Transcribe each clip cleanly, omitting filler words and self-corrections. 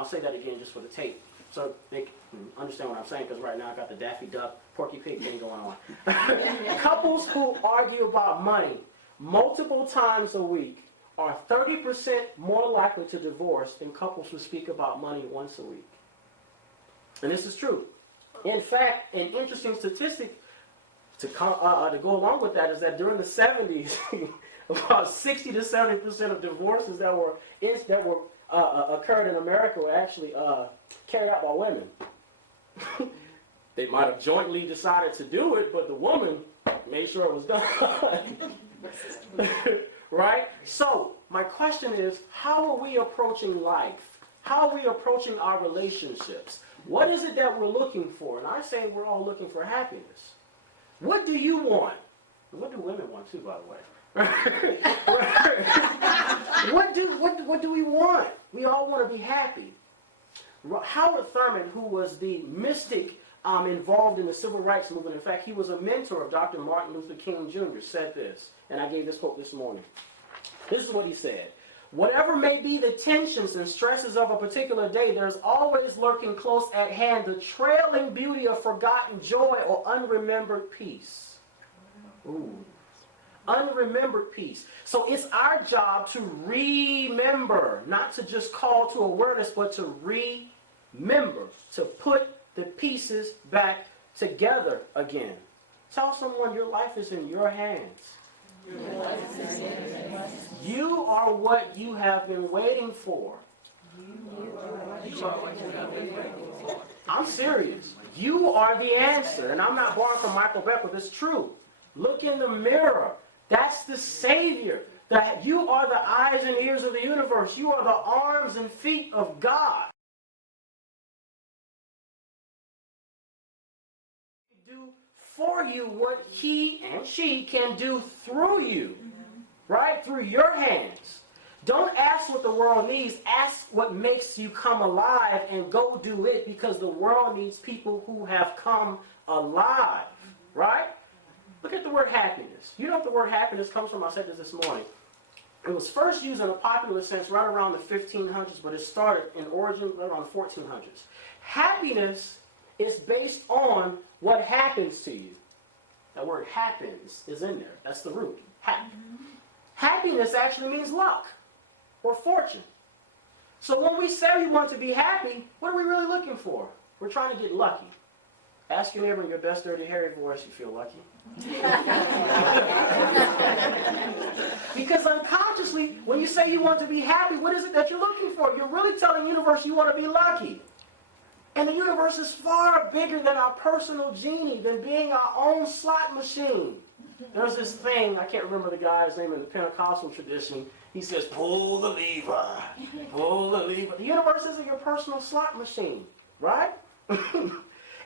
I'll say that again just for the tape, so they can understand what I'm saying, because right now I got the Daffy Duck, Porky Pig thing going on. Couples who argue about money multiple times a week are 30% more likely to divorce than couples who speak about money once a week. And this is true. In fact, an interesting statistic to go along with that is that during the 70s, about 60 to 70% of divorces that occurred in America were actually carried out by women. They might have jointly decided to do it, but the woman made sure it was done. Right? So, my question is, how are we approaching life? How are we approaching our relationships? What is it that we're looking for? And I say we're all looking for happiness. What do you want? And what do women want too, by the way? What do we want? We all want to be happy. Howard Thurman, who was the mystic involved in the civil rights movement, in fact, he was a mentor of Dr. Martin Luther King Jr., said this, and I gave this quote this morning. This is what he said. Whatever may be the tensions and stresses of a particular day, there's always lurking close at hand the trailing beauty of forgotten joy or unremembered peace. Ooh. Unremembered peace. So it's our job to remember, not to just call to awareness, but to remember, to put the pieces back together again. Tell someone your life is in your hands. You are what you have been waiting for. I'm serious. You are the answer. And I'm not borrowing from Michael Beck, it's true. Look in the mirror. That's the Savior. That you are the eyes and ears of the universe. You are the arms and feet of God. Do for you what he and she can do through you. Right? Through your hands. Don't ask what the world needs. Ask what makes you come alive and go do it, because the world needs people who have come alive. Right? Look at the word happiness. You know what the word happiness comes from? I said this morning. It was first used in a popular sense right around the 1500s, but it started in origin right around the 1400s. Happiness is based on what happens to you. That word happens is in there. That's the root. Happiness actually means luck or fortune. So when we say we want to be happy, what are we really looking for? We're trying to get lucky. Ask your neighbor in your best Dirty Harry voice, you feel lucky. Because unconsciously, when you say you want to be happy, what is it that you're looking for? You're really telling the universe you want to be lucky. And the universe is far bigger than our personal genie, than being our own slot machine. There's this thing, I can't remember the guy's name in the Pentecostal tradition. He says, pull the lever, pull the lever. The universe isn't your personal slot machine, right?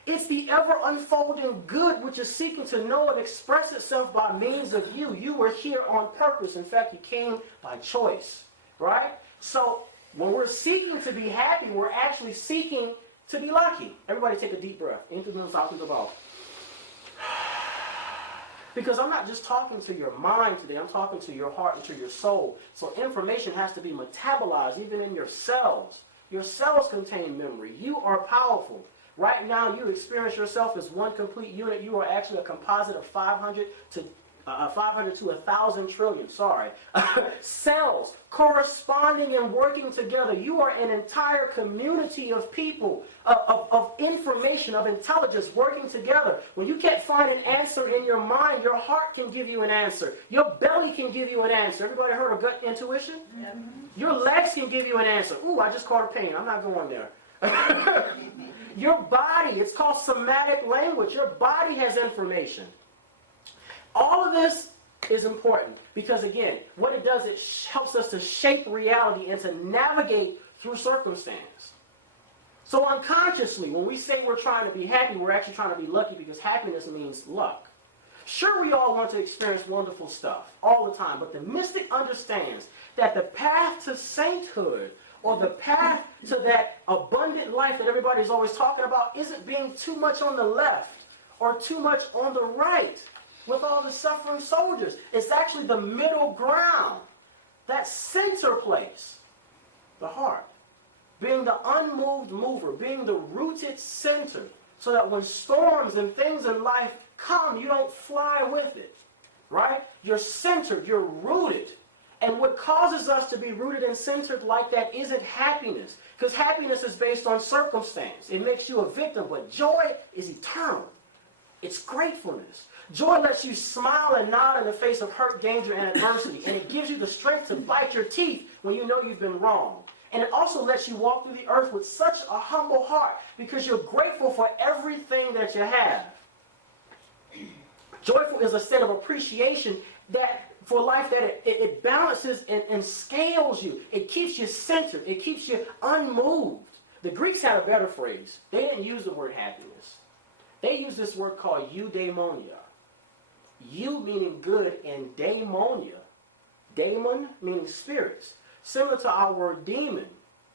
It's the ever-unfolding good which is seeking to know and express itself by means of you. You were here on purpose. In fact, you came by choice, right? So when we're seeking to be happy, we're actually seeking to be lucky. Everybody take a deep breath. In through the nose, out through the mouth. Because I'm not just talking to your mind today, I'm talking to your heart and to your soul. So information has to be metabolized even in your cells. Your cells contain memory. You are powerful. Right now, you experience yourself as one complete unit. You are actually a composite of 500 to 1,000 trillion, cells corresponding and working together. You are an entire community of people, of information, of intelligence working together. When you can't find an answer in your mind, your heart can give you an answer. Your belly can give you an answer. Everybody heard of gut intuition? Yeah. Your legs can give you an answer. Ooh, I just caught a pain. I'm not going there. Your body, it's called somatic language. Your body has information. All of this is important because, again, what it does, it helps us to shape reality and to navigate through circumstance. So unconsciously, when we say we're trying to be happy, we're actually trying to be lucky, because happiness means luck. Sure, we all want to experience wonderful stuff all the time, but the mystic understands that the path to sainthood, or the path to that abundant life that everybody's always talking about, isn't being too much on the left or too much on the right with all the suffering soldiers. It's actually the middle ground, that center place, the heart. being the unmoved mover, being the rooted center, so that when storms and things in life come, you don't fly with it, right? You're centered, you're rooted. And what causes us to be rooted and centered like that isn't happiness, because happiness is based on circumstance. It makes you a victim, but joy is eternal. It's gratefulness. Joy lets you smile and nod in the face of hurt, danger, and adversity, and it gives you the strength to bite your teeth when you know you've been wrong. And it also lets you walk through the earth with such a humble heart because you're grateful for everything that you have. Joyful is a state of appreciation that for life that it balances and scales you. It keeps you centered. It keeps you unmoved. The Greeks had a better phrase. They didn't use the word happiness. They used this word called eudaimonia. Eu meaning good and daimonia. Daemon meaning spirits. Similar to our word demon.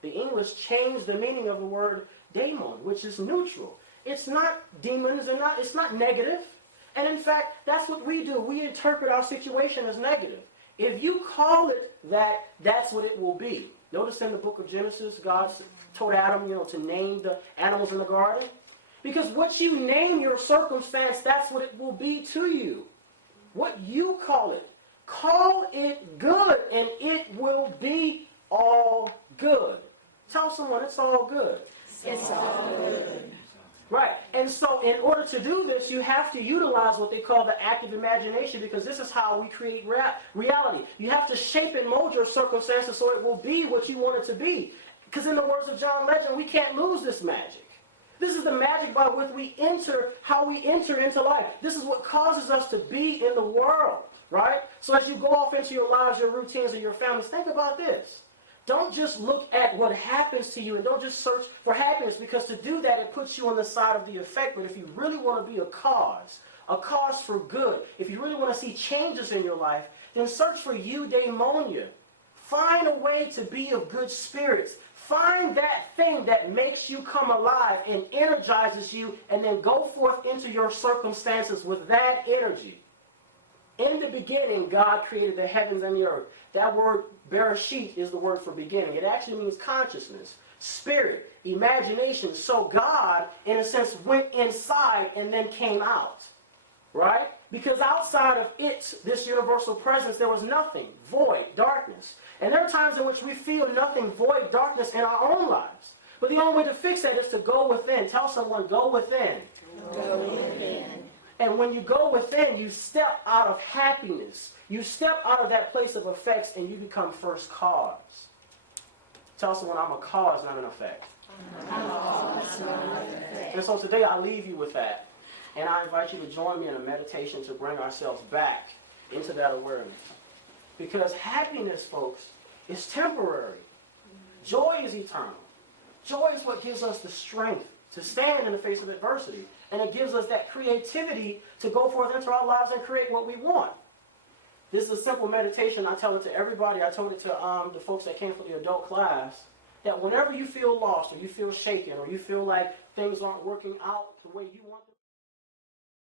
The English changed the meaning of the word daemon, which is neutral. It's not demons, and it's not negative. And in fact, that's what we do. We interpret our situation as negative. If you call it that, that's what it will be. Notice in the book of Genesis, God told Adam, to name the animals in the garden. Because what you name your circumstance, that's what it will be to you. What you call it good, and it will be all good. Tell someone it's all good. It's all good. Right. And so in order to do this, you have to utilize what they call the active imagination, because this is how we create reality. You have to shape and mold your circumstances so it will be what you want it to be. Because in the words of John Legend, we can't lose this magic. This is the magic by which we enter, how we enter into life. This is what causes us to be in the world, right? So as you go off into your lives, your routines, and your families, think about this. Don't just look at what happens to you and don't just search for happiness, because to do that, it puts you on the side of the effect. But if you really want to be a cause for good, if you really want to see changes in your life, then search for eudaimonia. Find a way to be of good spirits. Find that thing that makes you come alive and energizes you, and then go forth into your circumstances with that energy. In the beginning, God created the heavens and the earth. That word, Bereshit, is the word for beginning. It actually means consciousness, spirit, imagination. So God, in a sense, went inside and then came out. Right? Because outside of it, this universal presence, there was nothing, void, darkness. And there are times in which we feel nothing, void, darkness in our own lives. But the only way to fix that is to go within. Tell someone, go within. Go within. And when you go within, you step out of happiness. You step out of that place of effects and you become first cause. Tell someone, I'm a cause, not an effect. I'm a cause, not an effect. And so today I leave you with that. And I invite you to join me in a meditation to bring ourselves back into that awareness. Because happiness, folks, is temporary. Joy is eternal. Joy is what gives us the strength to stand in the face of adversity. And it gives us that creativity to go forth into our lives and create what we want. This is a simple meditation. I tell it to everybody. I told it to the folks that came for the adult class, that whenever you feel lost or you feel shaken or you feel like things aren't working out the way you want them